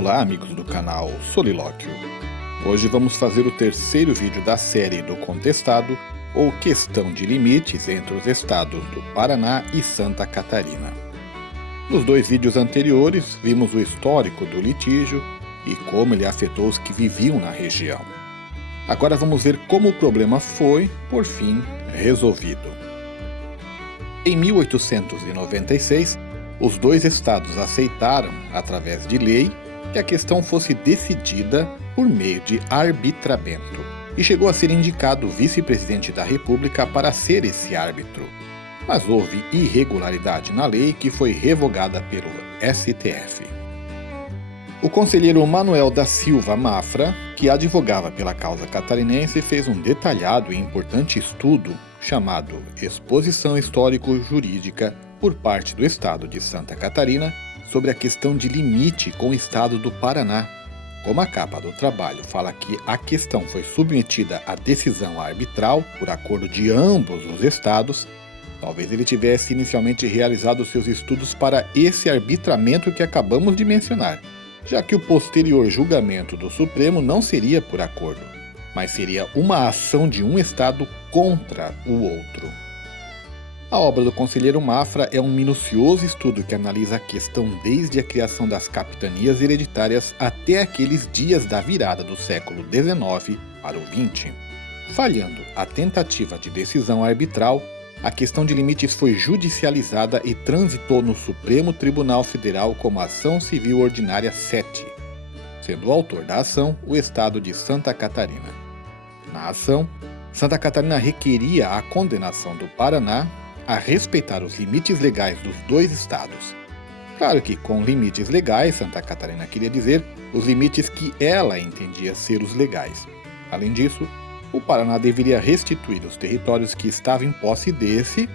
Olá, amigos do canal Solilóquio. Hoje vamos fazer o terceiro vídeo da série do Contestado, ou Questão de Limites entre os estados do Paraná e Santa Catarina. Nos dois vídeos anteriores, vimos o histórico do litígio e como ele afetou os que viviam na região. Agora vamos ver como o problema foi, por fim, resolvido. Em 1896, os dois estados aceitaram, através de lei, que a questão fosse decidida por meio de arbitramento, e chegou a ser indicado o vice-presidente da República para ser esse árbitro. Mas houve irregularidade na lei que foi revogada pelo STF. O conselheiro Manuel da Silva Mafra, que advogava pela causa catarinense, fez um detalhado e importante estudo chamado Exposição Histórico-Jurídica por parte do Estado de Santa Catarina sobre a questão de limite com o Estado do Paraná. Como a capa do trabalho fala que a questão foi submetida à decisão arbitral por acordo de ambos os estados, talvez ele tivesse inicialmente realizado seus estudos para esse arbitramento que acabamos de mencionar, já que o posterior julgamento do Supremo não seria por acordo, mas seria uma ação de um estado contra o outro. A obra do conselheiro Mafra é um minucioso estudo que analisa a questão desde a criação das capitanias hereditárias até aqueles dias da virada do século XIX para o XX. Falhando a tentativa de decisão arbitral, a questão de limites foi judicializada e transitou no Supremo Tribunal Federal como ação civil ordinária 7, sendo o autor da ação o estado de Santa Catarina. Na ação, Santa Catarina requeria a condenação do Paraná a respeitar os limites legais dos dois estados. Claro que com limites legais, Santa Catarina queria dizer os limites que ela entendia ser os legais. Além disso, o Paraná deveria restituir os territórios que estavam em posse desse,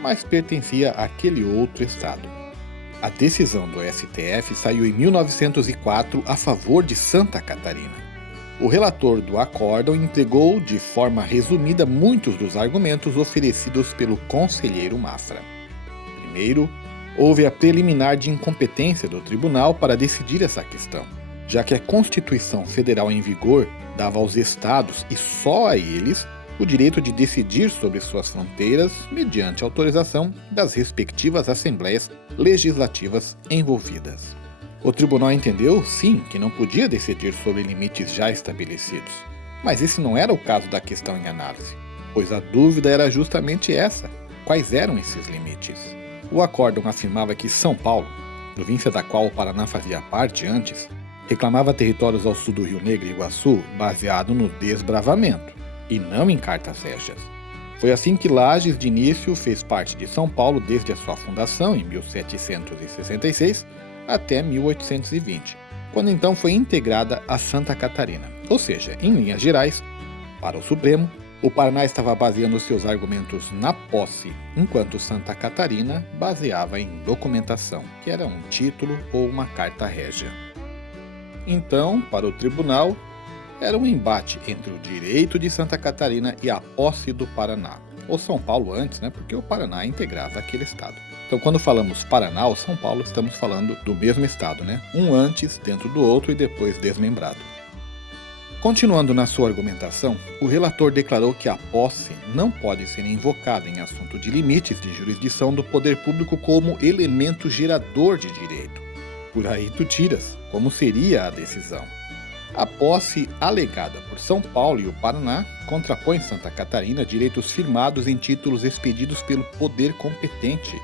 mas pertencia àquele outro estado. A decisão do STF saiu em 1904 a favor de Santa Catarina. O relator do acórdão entregou, de forma resumida, muitos dos argumentos oferecidos pelo conselheiro Mafra. Primeiro, houve a preliminar de incompetência do tribunal para decidir essa questão, já que a Constituição Federal em vigor dava aos estados, e só a eles, o direito de decidir sobre suas fronteiras mediante autorização das respectivas assembleias legislativas envolvidas. O tribunal entendeu, sim, que não podia decidir sobre limites já estabelecidos. Mas esse não era o caso da questão em análise, pois a dúvida era justamente essa: quais eram esses limites? O acórdão afirmava que São Paulo, província da qual o Paraná fazia parte antes, reclamava territórios ao sul do Rio Negro e Iguaçu baseado no desbravamento, e não em cartas régias. Foi assim que Lages, de início, fez parte de São Paulo desde a sua fundação, em 1766, até 1820, quando então foi integrada a Santa Catarina. Ou seja, em linhas gerais, para o Supremo, o Paraná estava baseando seus argumentos na posse, enquanto Santa Catarina baseava em documentação, que era um título ou uma carta régia. Então, para o tribunal, era um embate entre o direito de Santa Catarina e a posse do Paraná, ou São Paulo antes, porque o Paraná integrava aquele estado. Então, quando falamos Paraná ou São Paulo, estamos falando do mesmo estado, um antes dentro do outro e depois desmembrado. Continuando na sua argumentação, o relator declarou que a posse não pode ser invocada em assunto de limites de jurisdição do poder público como elemento gerador de direito. Por aí tu tiras, como seria a decisão. A posse alegada por São Paulo e o Paraná contrapõe Santa Catarina direitos firmados em títulos expedidos pelo poder competente.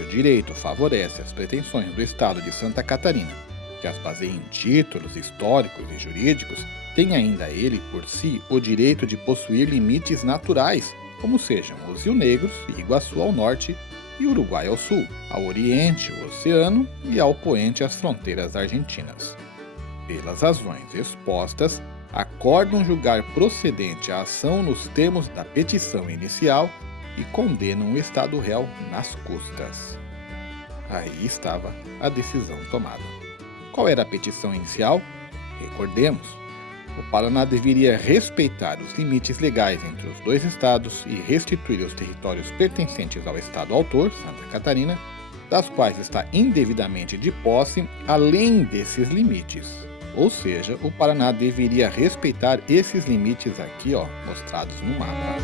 Se o direito favorece as pretensões do Estado de Santa Catarina, que as baseia em títulos históricos e jurídicos, tem ainda ele, por si, o direito de possuir limites naturais, como sejam os Rio Negros e Iguaçu ao norte e Uruguai ao sul, ao oriente o oceano e ao poente as fronteiras argentinas. Pelas razões expostas, acordam julgar procedente a ação nos termos da petição inicial e condenam o Estado réu nas custas. Aí estava a decisão tomada. Qual era a petição inicial? Recordemos, o Paraná deveria respeitar os limites legais entre os dois estados e restituir os territórios pertencentes ao estado autor, Santa Catarina, das quais está indevidamente de posse além desses limites. Ou seja, o Paraná deveria respeitar esses limites aqui, ó, mostrados no mapa.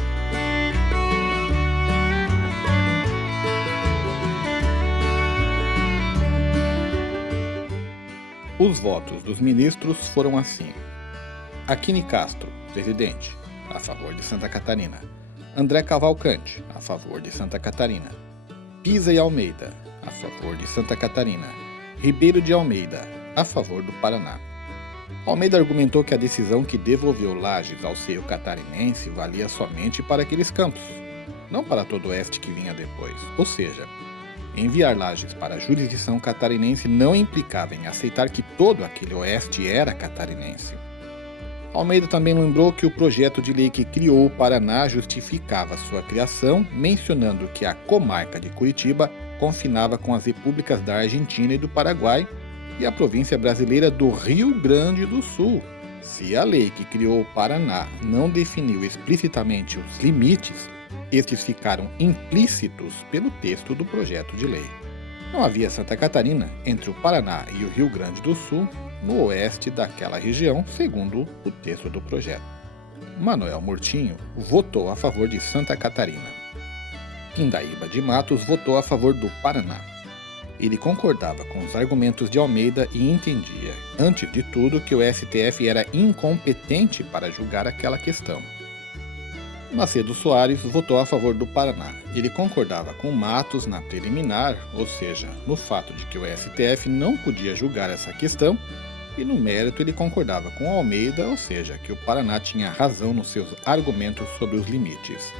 Os votos dos ministros foram assim: Aquini Castro, presidente, a favor de Santa Catarina. André Cavalcante, a favor de Santa Catarina. Pisa e Almeida, a favor de Santa Catarina. Ribeiro de Almeida, a favor do Paraná. Almeida argumentou que a decisão que devolveu Lages ao seio catarinense valia somente para aqueles campos, não para todo o oeste que vinha depois. Ou seja, enviar Lages para a jurisdição catarinense não implicava em aceitar que todo aquele oeste era catarinense. Almeida também lembrou que o projeto de lei que criou o Paraná justificava sua criação, mencionando que a comarca de Curitiba confinava com as repúblicas da Argentina e do Paraguai e a província brasileira do Rio Grande do Sul. Se a lei que criou o Paraná não definiu explicitamente os limites, estes ficaram implícitos pelo texto do projeto de lei. Não havia Santa Catarina entre o Paraná e o Rio Grande do Sul, no oeste daquela região, segundo o texto do projeto. Manuel Murtinho votou a favor de Santa Catarina. Pindaíba de Matos votou a favor do Paraná. Ele concordava com os argumentos de Almeida e entendia, antes de tudo, que o STF era incompetente para julgar aquela questão. Macedo Soares votou a favor do Paraná. Ele concordava com Matos na preliminar, ou seja, no fato de que o STF não podia julgar essa questão, e no mérito ele concordava com Almeida, ou seja, que o Paraná tinha razão nos seus argumentos sobre os limites.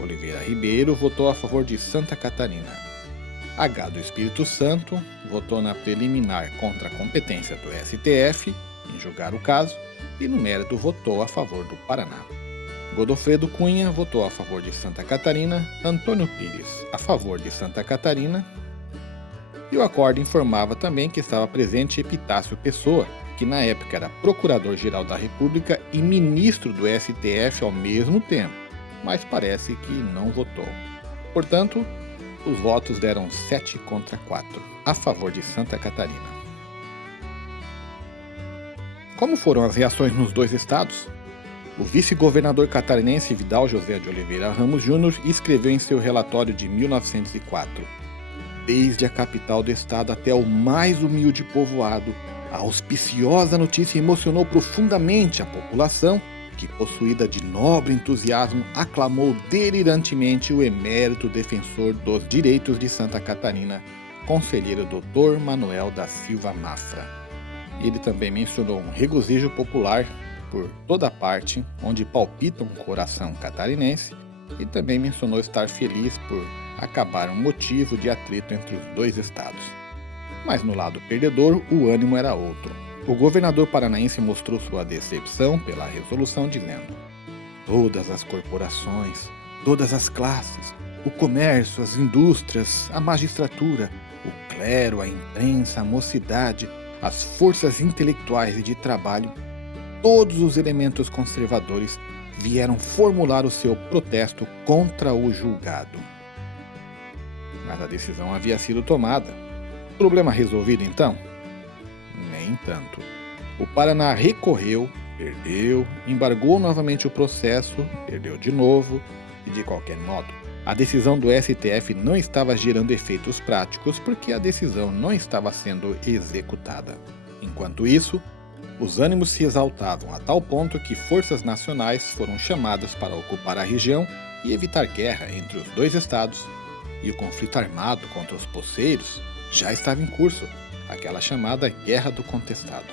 Oliveira Ribeiro votou a favor de Santa Catarina. H. do Espírito Santo votou na preliminar contra a competência do STF em julgar o caso, e no mérito votou a favor do Paraná. Godofredo Cunha votou a favor de Santa Catarina, Antônio Pires a favor de Santa Catarina, e o acórdão informava também que estava presente Epitácio Pessoa, que na época era Procurador-Geral da República e Ministro do STF ao mesmo tempo, mas parece que não votou. Portanto, os votos deram 7 contra 4, a favor de Santa Catarina. Como foram as reações nos dois estados? O vice-governador catarinense Vidal José de Oliveira Ramos Júnior escreveu em seu relatório de 1904: desde a capital do estado até o mais humilde povoado, a auspiciosa notícia emocionou profundamente a população, que, possuída de nobre entusiasmo, aclamou delirantemente o emérito defensor dos direitos de Santa Catarina, conselheiro Dr. Manuel da Silva Mafra. Ele também mencionou um regozijo popular por toda parte, onde palpita um coração catarinense, e também mencionou estar feliz por acabar um motivo de atrito entre os dois estados. Mas no lado perdedor, o ânimo era outro. O governador paranaense mostrou sua decepção pela resolução dizendo: todas as corporações, todas as classes, o comércio, as indústrias, a magistratura, o clero, a imprensa, a mocidade, as forças intelectuais e de trabalho, todos os elementos conservadores vieram formular o seu protesto contra o julgado. Mas a decisão havia sido tomada. Problema resolvido então? Nem tanto. O Paraná recorreu, perdeu, embargou novamente o processo, perdeu de novo, e de qualquer modo, a decisão do STF não estava gerando efeitos práticos porque a decisão não estava sendo executada. Enquanto isso, os ânimos se exaltavam a tal ponto que forças nacionais foram chamadas para ocupar a região e evitar guerra entre os dois estados, e o conflito armado contra os poceiros já estava em curso, aquela chamada Guerra do Contestado.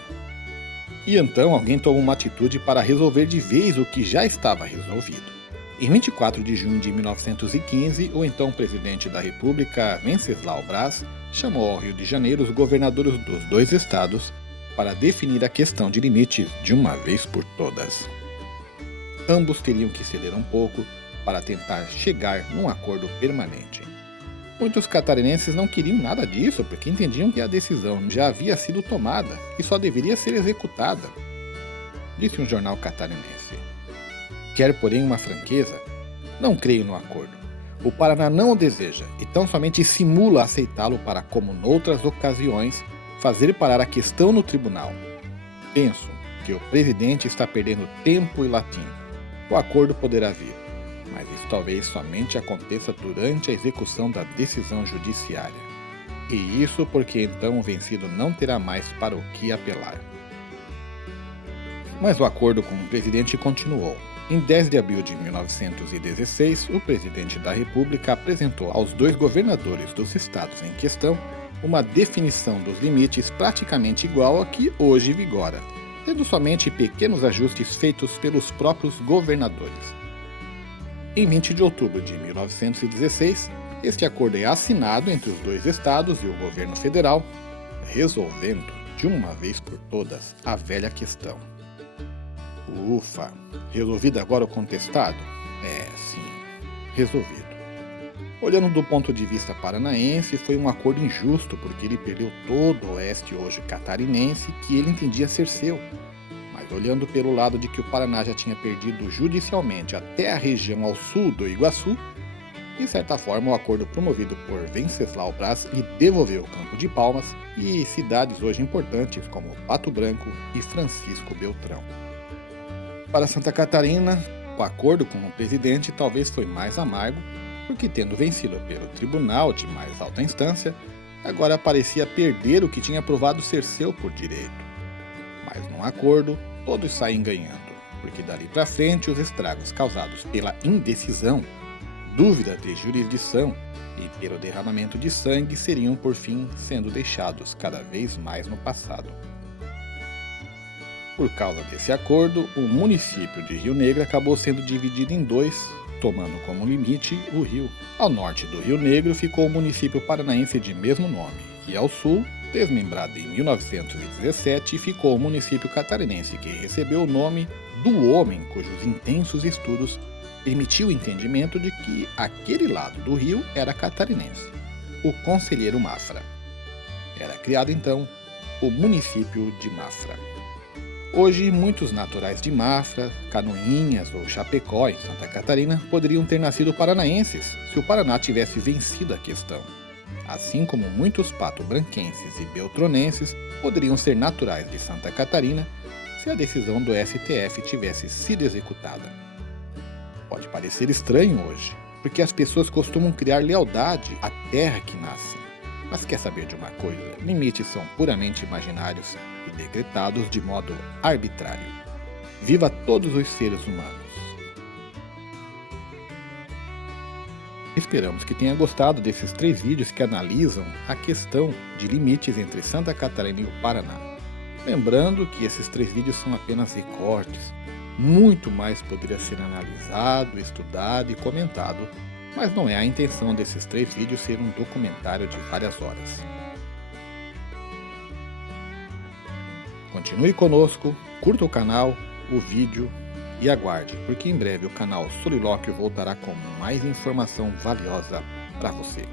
E então alguém tomou uma atitude para resolver de vez o que já estava resolvido. Em 24 de junho de 1915, o então presidente da República, Venceslau Braz, chamou ao Rio de Janeiro os governadores dos dois estados para definir a questão de limites de uma vez por todas. Ambos teriam que ceder um pouco para tentar chegar num acordo permanente. Muitos catarinenses não queriam nada disso porque entendiam que a decisão já havia sido tomada e só deveria ser executada, disse um jornal catarinense. Quero, porém, uma franqueza. Não creio no acordo. O Paraná não o deseja e tão somente simula aceitá-lo para, como noutras ocasiões, fazer parar a questão no tribunal. Penso que o presidente está perdendo tempo e latim. O acordo poderá vir, mas isso talvez somente aconteça durante a execução da decisão judiciária. E isso porque então o vencido não terá mais para o que apelar. Mas o acordo com o presidente continuou. Em 10 de abril de 1916, o presidente da República apresentou aos dois governadores dos estados em questão uma definição dos limites praticamente igual à que hoje vigora, tendo somente pequenos ajustes feitos pelos próprios governadores. Em 20 de outubro de 1916, este acordo é assinado entre os dois estados e o governo federal, resolvendo, de uma vez por todas, a velha questão. Ufa! Resolvido agora o contestado? Sim, resolvido. Olhando do ponto de vista paranaense, foi um acordo injusto porque ele perdeu todo o oeste hoje catarinense que ele entendia ser seu. Mas olhando pelo lado de que o Paraná já tinha perdido judicialmente até a região ao sul do Iguaçu, de certa forma o acordo promovido por Venceslau Braz lhe devolveu o Campo de Palmas e cidades hoje importantes como Pato Branco e Francisco Beltrão. Para Santa Catarina, o acordo com o presidente talvez foi mais amargo, porque tendo vencido pelo tribunal de mais alta instância, agora parecia perder o que tinha provado ser seu por direito. Mas num acordo, todos saem ganhando, porque dali para frente os estragos causados pela indecisão, dúvida de jurisdição e pelo derramamento de sangue seriam por fim sendo deixados cada vez mais no passado. Por causa desse acordo, o município de Rio Negro acabou sendo dividido em dois, tomando como limite o rio. Ao norte do Rio Negro ficou o município paranaense de mesmo nome, e ao sul, desmembrado em 1917, ficou o município catarinense, que recebeu o nome do homem cujos intensos estudos permitiu o entendimento de que aquele lado do rio era catarinense, o conselheiro Mafra. Era criado então o município de Mafra. Hoje, muitos naturais de Mafra, Canoinhas ou Chapecó, em Santa Catarina, poderiam ter nascido paranaenses se o Paraná tivesse vencido a questão. Assim como muitos patobranquenses e beltronenses poderiam ser naturais de Santa Catarina se a decisão do STF tivesse sido executada. Pode parecer estranho hoje, porque as pessoas costumam criar lealdade à terra que nascem. Mas quer saber de uma coisa? Limites são puramente imaginários e decretados de modo arbitrário. Viva todos os seres humanos! Esperamos que tenha gostado desses 3 vídeos que analisam a questão de limites entre Santa Catarina e o Paraná. Lembrando que esses 3 vídeos são apenas recortes. Muito mais poderia ser analisado, estudado e comentado, mas não é a intenção desses 3 vídeos ser um documentário de várias horas. Continue conosco, curta o canal, o vídeo e aguarde, porque em breve o canal Solilóquio voltará com mais informação valiosa para você.